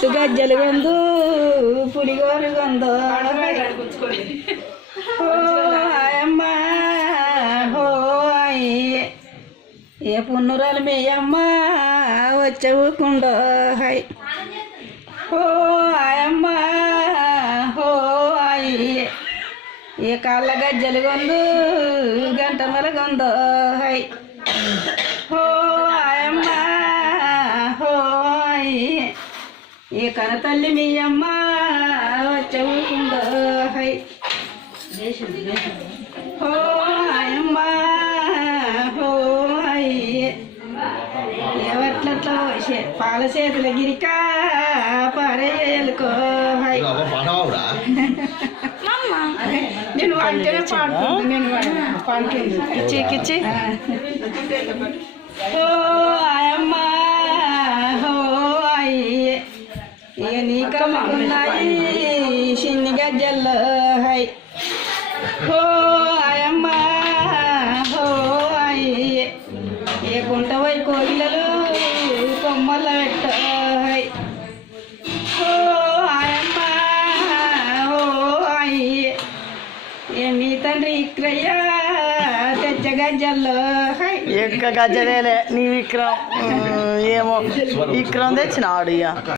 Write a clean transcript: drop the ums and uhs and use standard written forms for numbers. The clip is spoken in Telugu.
పుట్టు గజ్జలు గొందు పులిగోరు గొందు అమ్మ హో అయ్యే ఏ పున్నురాలు మీ అమ్మ వచ్చవుకుండో హై హో అమ్మ హో అయ్యే ఏ కాళ్ళ గజ్జలు గొందు గంట మలగొందో హై హో అమ్మ హో అయ్యే ఏ కన తల్లి మీ అమ్మ వచ్చవుకుండో హై హో అమ్మ హో అయ్యే ఎవట్లతో పాల చేతుల గిరికా పారేయలుకో హై నేను వాడితేనే పాడుతుంది నేను పాడుతుంది కిచ్చి కిచ్చి హో అమ్మ హో అయ్యే ఇక నీ కమ్మకున్నాయి చిన్ని గజ్జల్లో హై హో అమ్మ హో అయ్యే ఏ గుంట వై కోగిలలు కొమ్మల పెట్ట హై హో అమ్మ హో అయ్యే ఏ మీ తండ్రి ఇక్రయ్య తెచ్చ గజ్జల్లో హై ఎక్క గజ్జలేలే నీ విక్రమ్ ఏమో విక్రమ్ తెచ్చినాడు ఇక